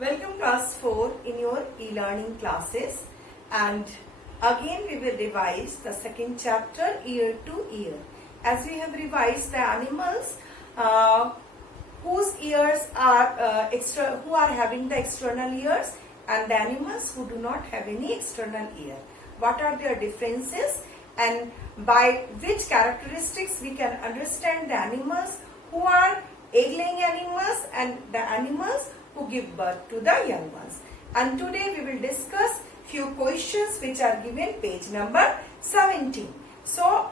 Welcome class 4 in your e-learning classes, and again we will revise the second chapter year to year. As we have revised the animals whose ears are who are having the external ears, and the animals who do not have any external ear. What are their differences, and by which characteristics we can understand the animals who are egg-laying animals and the animals who give birth to the young ones. And today we will discuss few questions which are given page number 17. So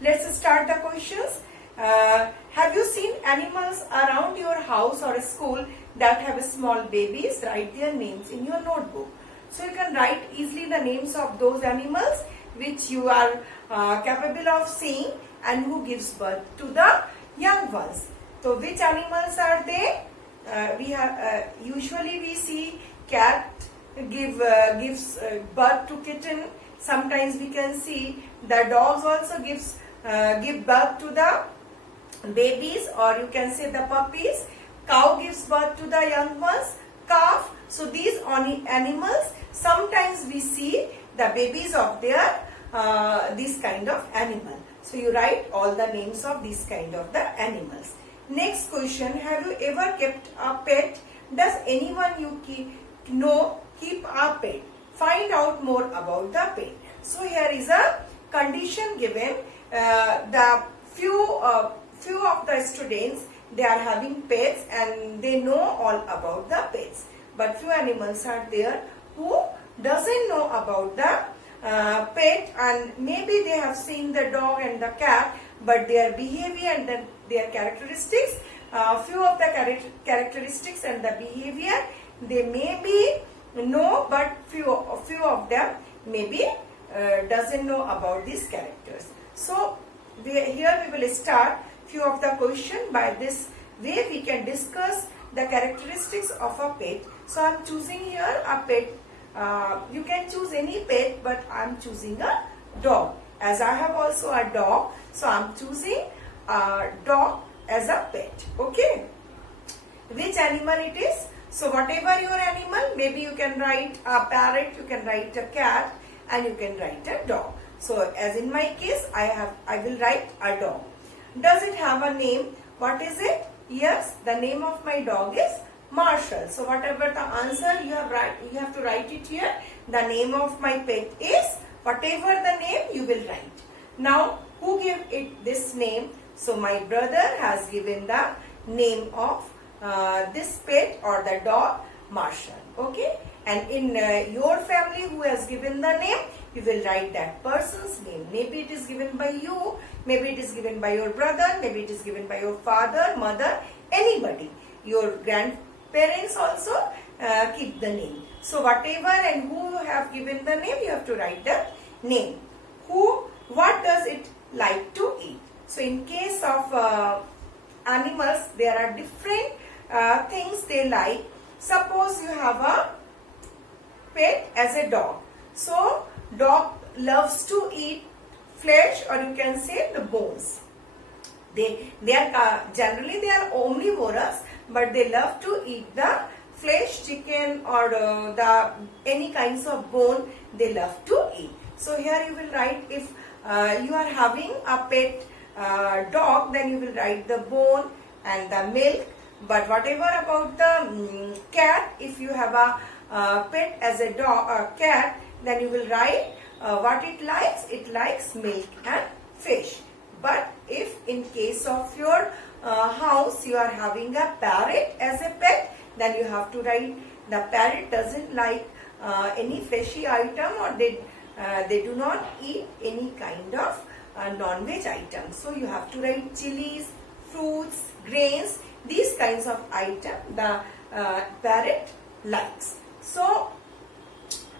let's start the questions. Have you seen animals around your house or school that have small babies? Write their names in your notebook. So you can write easily the names of those animals which you are capable of seeing and who gives birth to the young ones. So which animals are they? Usually we see cat gives birth to kitten. Sometimes we can see the dogs also give birth to the babies, or you can say the puppies. Cow gives birth to the young ones. Calf. So these animals, sometimes we see the babies of their this kind of animal. So you write all the names of these kind of the animals. Next question, have you ever kept a pet? Does anyone you keep a pet? Find out more about the pet. So here is a condition given. The few of the students, they are having pets and they know all about the pets. But few animals are there who doesn't know about the pet, and maybe they have seen the dog and the cat, but their behavior and their characteristics, few of the characteristics and the behavior, they may be know, but few of them maybe doesn't know about these characters. So here we will start few of the question. By this way we can discuss the characteristics of a pet. So I am choosing here a pet. You can choose any pet, but I am choosing a dog. As I have also a dog, so I am choosing a dog as a pet. Okay. Which animal it is? So whatever your animal, maybe you can write a parrot, you can write a cat, and you can write a dog. So as in my case, I will write a dog. Does it have a name? What is it? Yes, the name of my dog is Marshall. So whatever the answer you have to write it here. The name of my pet is, whatever the name you will write. Now who gave it this name? So my brother has given the name of this pet or the dog Marshall. Okay. And in your family, who has given the name, you will write that person's name. Maybe it is given by you, maybe it is given by your brother, maybe it is given by your father, mother, anybody. Your grandparents also keep the name. So whatever and who have given the name, you have to write the name. What does it like to eat? So in case of animals, there are different things they like. Suppose you have a pet as a dog. So dog loves to eat flesh, or you can say the bones. They are generally they are omnivorous, but they love to eat the flesh, chicken, or the any kinds of bone they love to eat. So here you will write, if you are having a pet dog, then you will write the bone and the milk. But whatever about the cat, if you have a pet as a dog or cat, then you will write what it likes. It likes milk and fish. But if in case of your house you are having a parrot as a pet, then you have to write the parrot doesn't like any fleshy item, or they do not eat any kind of non-veg items. So you have to write chilies, fruits, grains, these kinds of items the parrot likes. So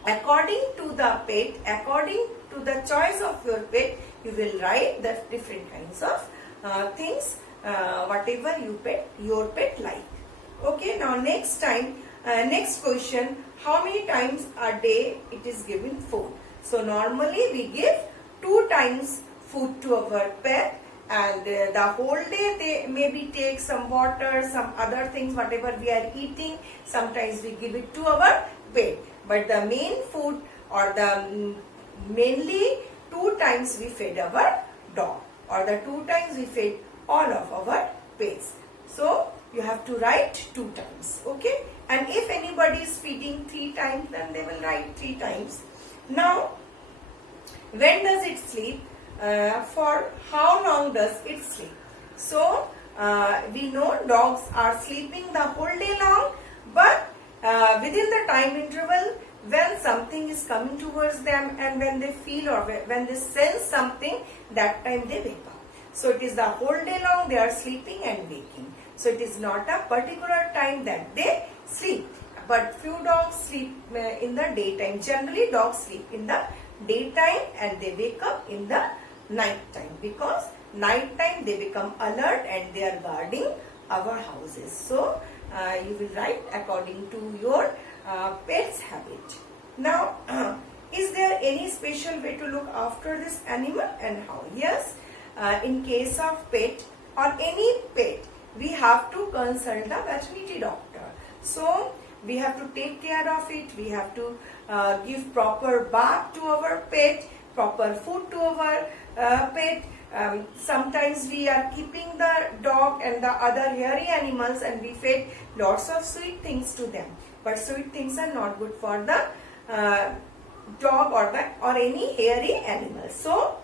according to the pet, according to the choice of your pet, you will write the different kinds of things, whatever your pet like. Okay, now next question, how many times a day it is given food? So normally we give 2 times food to our pet, and the whole day they maybe take some water, some other things, whatever we are eating, sometimes we give it to our pet. But the main food or the mainly 2 times we fed our dog, or the 2 times we fed all of our pets. So you have to write 2 times, okay? And if anybody is feeding 3 times, then they will write 3 times. Now, when does it sleep? For how long does it sleep? So, we know dogs are sleeping the whole day long, but within the time interval when something is coming towards them and when they feel or when they sense something, that time they wake up. So, it is the whole day long they are sleeping and waking. So, it is not a particular time that they sleep. But few dogs sleep in the daytime. Generally, dogs sleep in the daytime and they wake up in the night time, because night time they become alert and they are guarding our houses. So you will write according to your pet's habit. Now, is there any special way to look after this animal and how? Yes, in case of pet or any pet, we have to consult the veterinary doctor. So we have to take care of it. We have to give proper bath to our pet, proper food to our pet. Sometimes we are keeping the dog and the other hairy animals and we feed lots of sweet things to them. But sweet things are not good for the dog or any hairy animal. So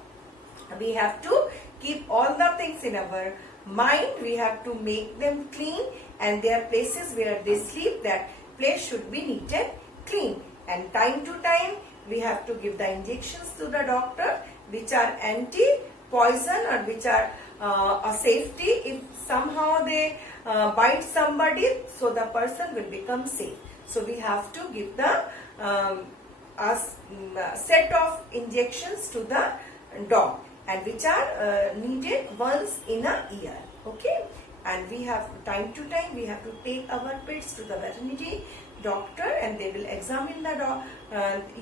we have to keep all the things in our mind. We have to make them clean, and their places where they sleep, that place should be neat and clean. And time to time we have to give the injections to the doctor, which are anti-poison or which are a safety. If somehow they bite somebody, so the person will become safe. So we have to give the set of injections to the dog, and which are needed once in a year. Okay, and we have time to time we have to take our pets to the veterinary doctor, and they will examine the dog,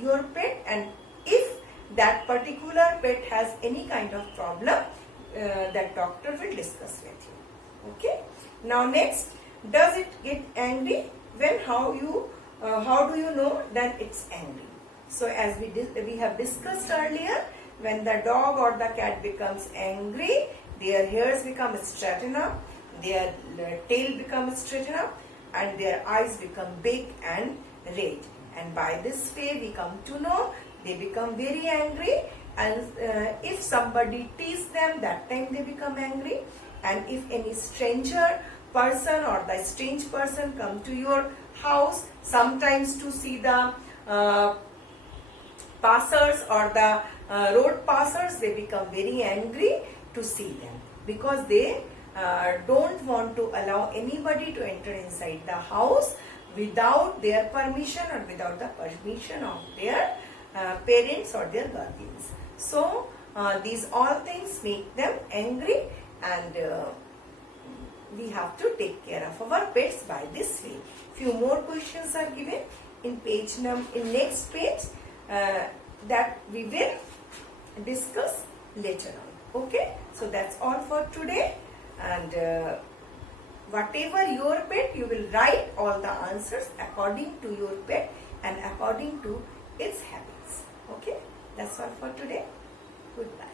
your pet, and if that particular pet has any kind of problem, that doctor will discuss with you. Okay. Now next, does it get angry? When how do you know that it's angry? So as we have discussed earlier, when the dog or the cat becomes angry, their hairs become straightened up, their tail becomes straightened up, and their eyes become big and red. And by this way we come to know they become very angry, and if somebody teases them, that time they become angry. And if any stranger person or the strange person come to your house, sometimes to see the passers or the road passers, they become very angry to see them, because they don't want to allow anybody to enter inside the house without their permission or without the permission of their parents or their guardians. So these all things make them angry, and we have to take care of our pets by this way. Few more questions are given in next page that we will discuss later on. Okay, so that's all for today, and whatever your pet, you will write all the answers according to your pet and according to its habits. Okay, that's all for today. Goodbye.